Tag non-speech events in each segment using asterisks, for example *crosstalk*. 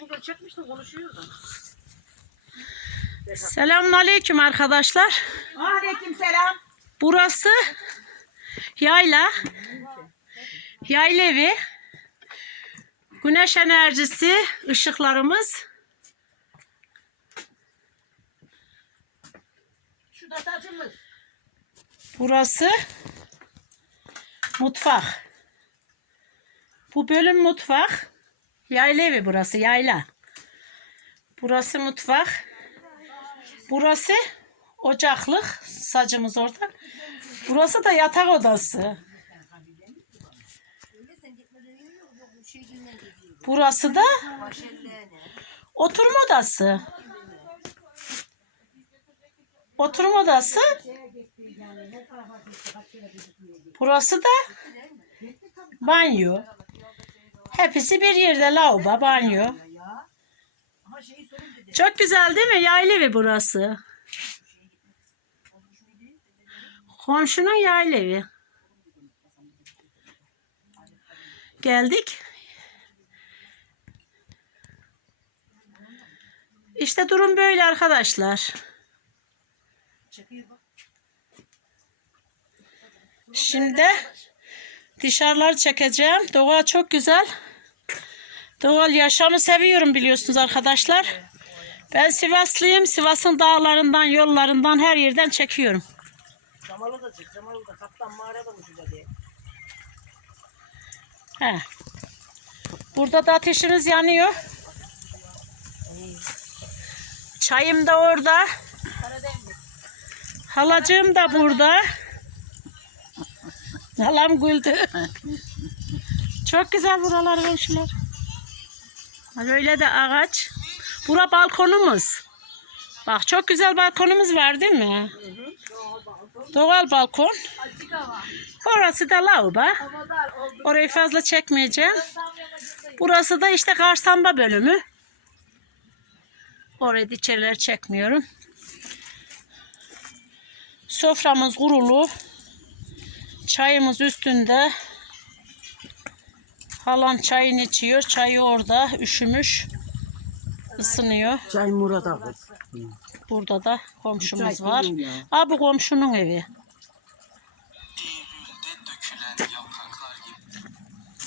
güzel çekmiştim konuşuyordum. Selamun aleyküm arkadaşlar. Aleyküm selam. Burası yayla. Yayla evi. Güneş enerjisi, ışıklarımız. Şu da tacımız. Burası mutfak. Bu bölüm mutfak. Yayla evi burası, yayla. Burası mutfak. Burası ocaklık. Sacımız orada. Burası da yatak odası. Burası da oturma odası. Oturma odası. Burası da banyo. Hepsi bir yerde lavabo, banyo. Çok güzel değil mi? Yaylı evi burası. Komşunun yaylı evi. Geldik. İşte durum böyle arkadaşlar. Şimdi dışarıları çekeceğim. Doğa çok güzel. Doğal yaşamı seviyorum biliyorsunuz arkadaşlar. Ben Sivaslıyım. Sivas'ın dağlarından, yollarından her yerden çekiyorum. Camalı da çık. Camalı da kaptan mağarada şurada diye. He. Burada da ateşimiz yanıyor. Çayım da orada. Halacığım da burada. Halam güldü. Çok güzel buralar komşular. Böyle de ağaç. Bura balkonumuz. Bak çok güzel balkonumuz var değil mi? Doğal balkon. Orası da lavabo. Orayı fazla çekmeyeceğim. Burası da işte karsamba bölümü. Orayı içeriler çekmiyorum. Soframız kurulu. Çayımız üstünde. Halam çayını içiyor. Çayı orada üşümüş. ısınıyor. Çay Murat'a. Burada da komşumuz var. Aa bu komşunun evi.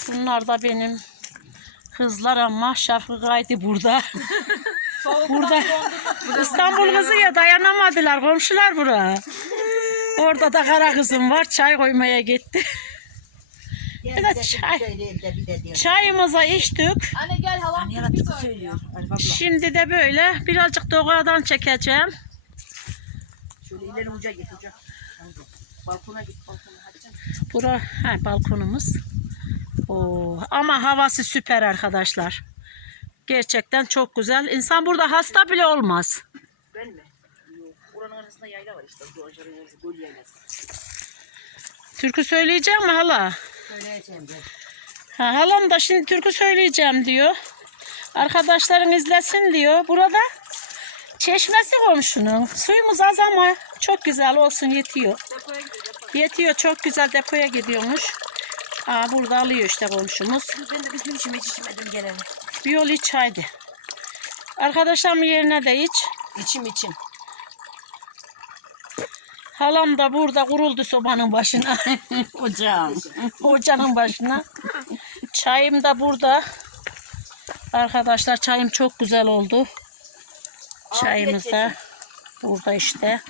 Bunlar da benim kızlar ama Şafik Gaydi burada. burada İstanbul kızı ya dayanamadılar komşular bura. Orada da kara kızım var çay koymaya gitti. Bir de çay. Çayımıza içtik. Anne gel halam bir söylüyor. Şimdi de böyle birazcık doğadan çekeceğim. Şöyle ileri uca git uca. Hadi. Balkona git balkona. Bura ha, balkonumuz. Oo, ama havası süper arkadaşlar. Gerçekten çok güzel. İnsan burada hasta bile olmaz. Ben mi? Yok. Oranın arasında yayla var işte. Bu aşağıya yarısı göl yaylası. Türkü söyleyeceğim mi hala? Söyleyeceğim. Ha, halam da şimdi türkü söyleyeceğim diyor. Arkadaşların izlesin diyor. Burada çeşmesi komşunun. Suyumuz az ama çok güzel olsun yetiyor. Yetiyor çok güzel depoya gidiyormuş. Aa, burada alıyor işte komşumuz. Ben de gün içime hiç içmedim gene. Bir yol iç haydi. Arkadaşlarımın yerine de iç. İçim içim. Halam da burada kuruldu sobanın başına. *laughs* Ocağım. Ocağın başına. Çayım da burada. Arkadaşlar çayım çok güzel oldu. Çayımız da burada işte.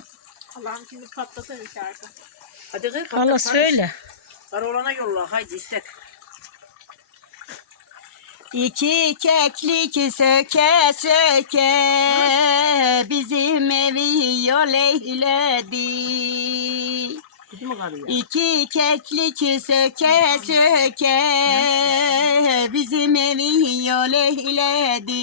Allah'ım şimdi patlatır şarkı. Hadi kız. Hala söyle. Karolana yolla. Haydi istek. İki keklik söke söke bizim evi yol eyledi. İki keklik söke söke bizim evi yol eyledi.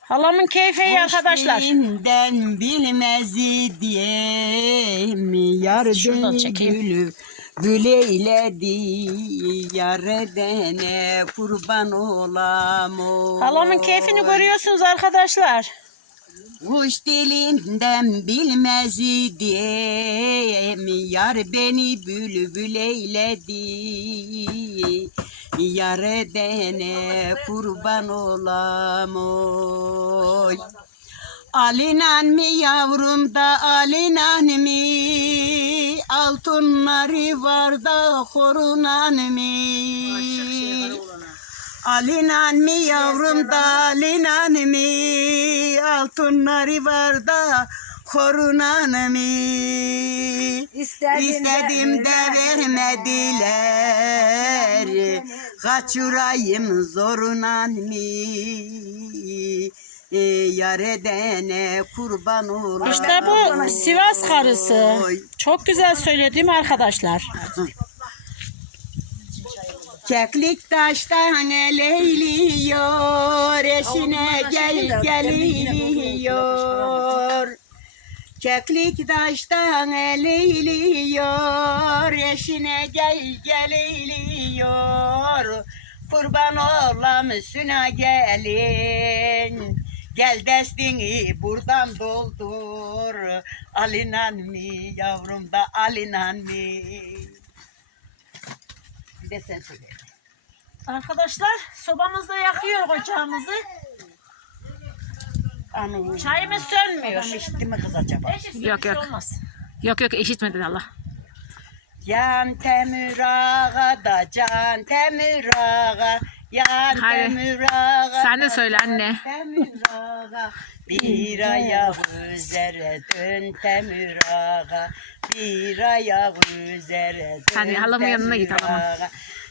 Halamın keyfi iyi arkadaşlar. Hoşliğinden bilmez diye mi yar Şuradan çekeyim. Gülü gül eyledi yar edene kurban olam o. Halamın keyfini görüyorsunuz arkadaşlar. Kuş dilinden bilmez idim Yar beni bülbül eyledi Yar edene kurban olam oy Alinan mi yavrum da alinan mi? Altınları var da korunan mi? Alinan mi yavrum da alinan mi? Altınları var da korunan mi? İstedim de vermediler. Kaçırayım zorunan mi e, Yar edene kurban olayım İşte bu Sivas karısı. Çok güzel söylediğim arkadaşlar. Keklik taştan eleyliyor, eşine gel geliyor. Keklik taştan eleyliyor, eşine gel geliyor. Kurban olam süna gelin, gel destini buradan doldur. Alinan mi yavrum da alinan mi? Bir de sen söyle. Arkadaşlar sobamızda yakıyor ocağımızı. Anam. Çayımız sönmüyor. Adam işitti mi kız acaba? Yok yok. Yok yok eşitmedi Allah. Yan temür ağa da can temür ağa. Yan Hadi. ağa. Sen de söyle anne. Temür ağa. Bir ayak üzere dön temür ağa. Bir ayak üzere dön Hadi halamın yanına git, halamın. ağa.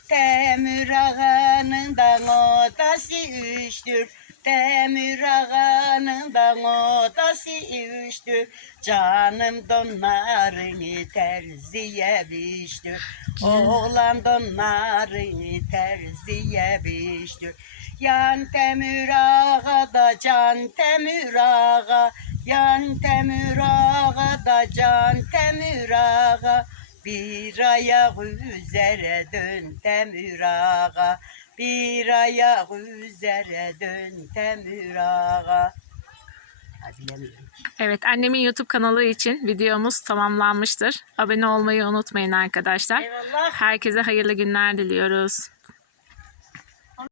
Temür ağanın da odası üçtür. Temür ağanın da odası üçtür. Canım donlarını terziye biçtür. Oğlan donlarını terziye biçtür. Yan temür ağa da can temür ağa. Yan temür ağa da can temür ağa. Bir ayak üzere dön temür ağa. Bir ayak üzere dön temür ağa. Bilemiyorum. Evet annemin YouTube kanalı için videomuz tamamlanmıştır. Abone olmayı unutmayın arkadaşlar. Eyvallah. Herkese hayırlı günler diliyoruz.